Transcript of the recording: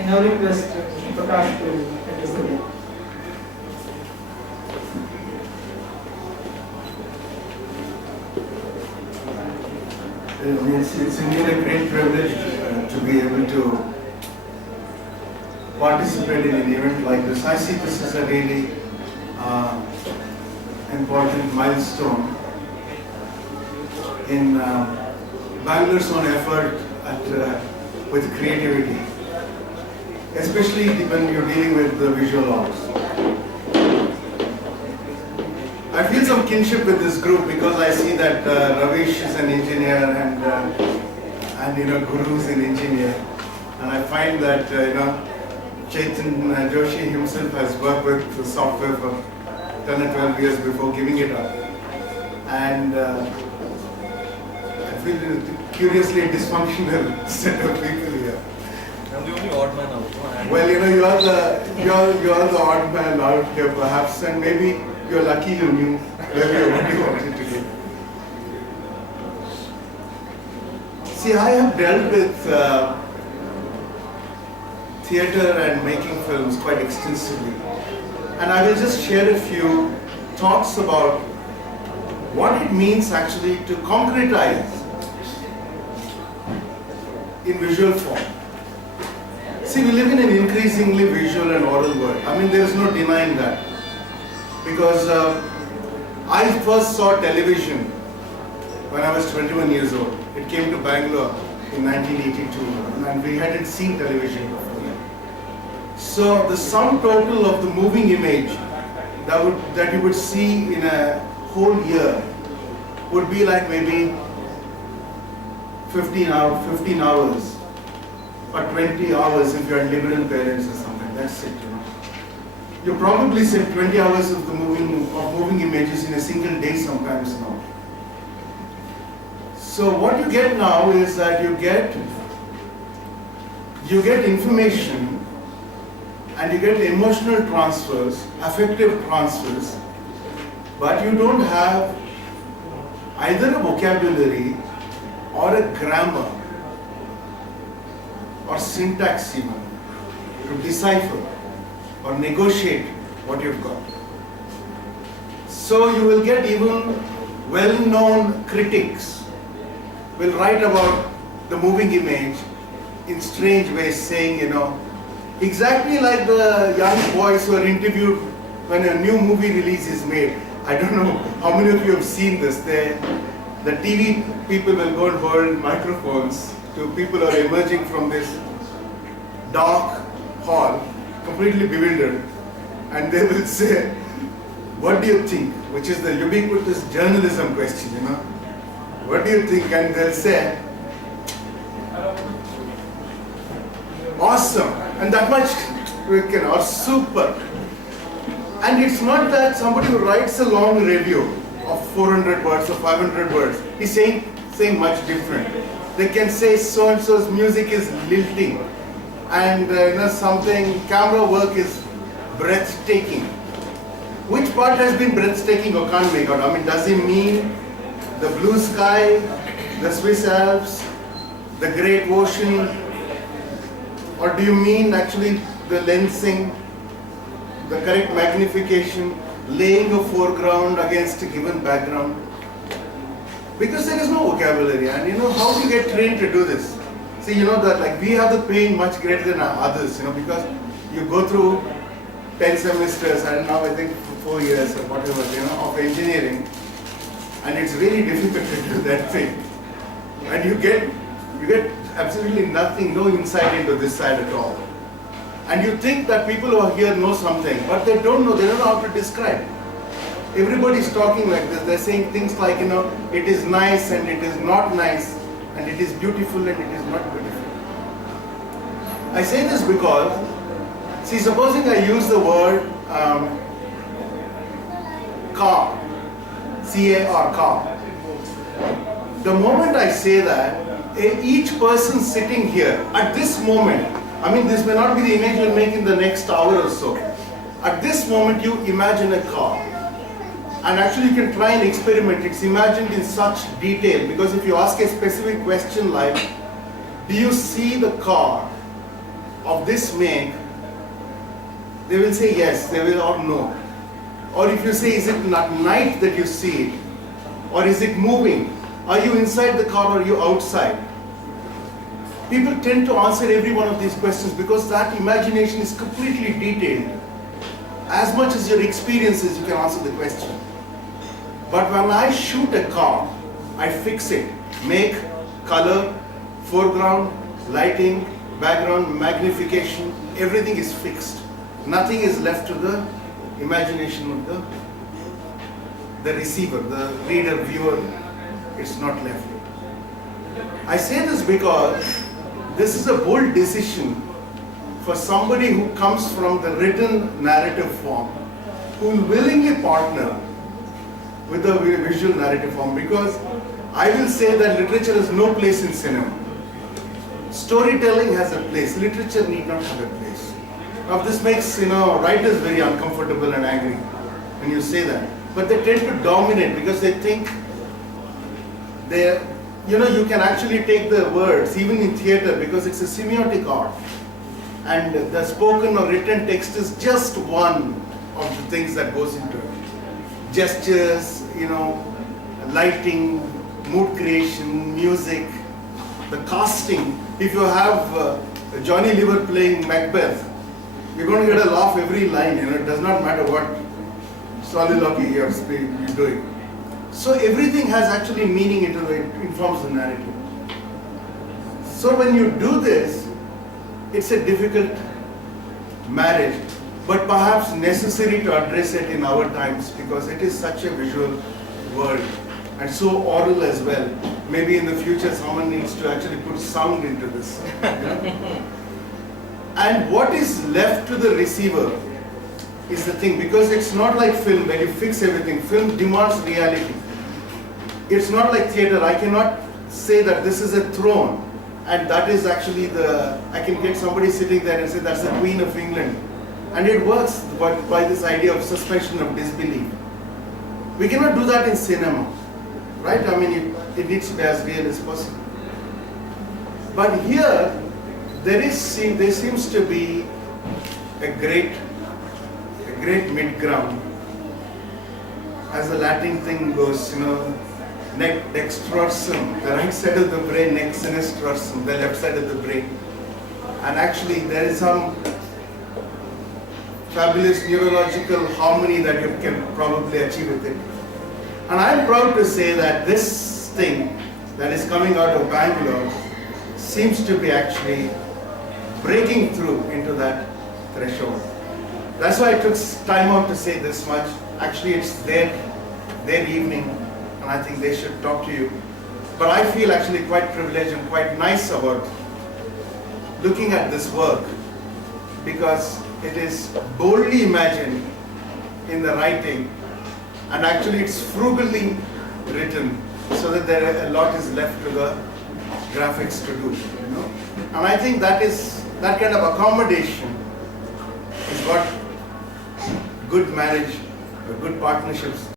I now request Prakash to address the day. It's indeed a great privilege to be able to participate in an event like this. I see this as a really important milestone in Bangalore's own effort with creativity, especially when you're dealing with the visual arts. I feel some kinship with this group because I see that Ravish is an engineer and Guru is an engineer, and I find that Chetan Joshi himself has worked with the software for 10 or 12 years before giving it up, and I feel curiously dysfunctional set of people here. I'm the only odd man out. Well, you are the odd man out here perhaps, and maybe you're lucky you knew earlier what you wanted to do. See, I have dealt with theatre and making films quite extensively, and I will just share a few thoughts about what it means actually to concretize in visual form. See, we live in an increasingly visual and oral world. I mean, there is no denying that. Because I first saw television when I was 21 years old. It came to Bangalore in 1982, and we hadn't seen television before that. So the sum total of the moving image that you would see in a whole year would be like maybe 15 hours or 20 hours if you are liberal parents or something. That's it. You probably see 20 hours of the moving images in a single day sometimes now. So what you get now is that you get information and you get emotional transfers, affective transfers, but you don't have either a vocabulary or a grammar or syntax even to decipher or negotiate what you've got. So you will get even well-known critics will write about the moving image in strange ways, saying, exactly like the young boys who are interviewed when a new movie release is made. I don't know how many of you have seen this. The TV people will go and hold microphones to people who are emerging from this dark hall, completely bewildered, and they will say, what do you think? Which is the ubiquitous journalism question, What do you think? And they'll say, awesome, and that much or super. And it's not that somebody who writes a long review of 400 words or 500 words is saying much different. They can say so-and-so's music is lilting, and something, camera work is breathtaking. Which part has been breathtaking or can't make out? I mean, does it mean the blue sky, the Swiss Alps, the great ocean, or do you mean actually the lensing, the correct magnification, laying a foreground against a given background? Because there is no vocabulary, and how do you get trained to do this? See, that we have the pain much greater than others, because you go through 10 semesters and now I think 4 years or whatever, of engineering, and it's really difficult to do that thing. And you get absolutely nothing, no insight into this side at all. And you think that people who are here know something, but they don't know how to describe. Everybody's talking like this. They're saying things like, it is nice and it is not nice, and it is beautiful and it is not beautiful. I say this because, see, supposing I use the word car, C-A-R, car. The moment I say that, each person sitting here, at this moment, I mean, this may not be the image you'll make in the next hour or so. At this moment, you imagine a car. And actually you can try and experiment. It's imagined in such detail, because if you ask a specific question like, do you see the car of this make, they will say yes, they will or no. Or if you say, is it at night that you see it? Or is it moving? Are you inside the car or are you outside? People tend to answer every one of these questions because that imagination is completely detailed. As much as your experiences, you can answer the question. But when I shoot a car, I fix it. Make, color, foreground, lighting, background, magnification, everything is fixed. Nothing is left to the imagination of the receiver, the reader, viewer. It's not left. I say this because this is a bold decision for somebody who comes from the written narrative form, who will willingly partner with the visual narrative form, because I will say that literature has no place in cinema. Storytelling has a place, literature need not have a place. Now this makes writers very uncomfortable and angry when you say that, but they tend to dominate because they think you can actually take the words, even in theater, because it's a semiotic art. And the spoken or written text is just one of the things that goes into it. Gestures, lighting, mood creation, music, the casting. If you have Johnny Lever playing Macbeth, you're going to get a laugh every line. It does not matter what soliloquy you're doing. So everything has actually meaning into it, informs the narrative. So when you do this, it's a difficult marriage, but perhaps necessary to address it in our times because it is such a visual world and so oral as well. Maybe in the future someone needs to actually put sound into this. And what is left to the receiver is the thing, because it's not like film where you fix everything. Film demands reality. It's not like theater. I cannot say that this is a throne and that is actually I can get somebody sitting there and say that's the Queen of England. And it works by this idea of suspension of disbelief. We cannot do that in cinema, right? I mean, it needs to be as real as possible. But here, there seems to be a great mid-ground. As the Latin thing goes, nec dextrorsum, the right side of the brain, nec sinistrorsum, the left side of the brain. And actually there is some fabulous neurological harmony that you can probably achieve with it. And I'm proud to say that this thing that is coming out of Bangalore seems to be actually breaking through into that threshold. That's why I took time out to say this much. Actually, it's their evening, and I think they should talk to you. But I feel actually quite privileged and quite nice about looking at this work because it is boldly imagined in the writing, and actually it's frugally written so that a lot is left to the graphics to do. And I think that kind of accommodation is what good marriage, good partnerships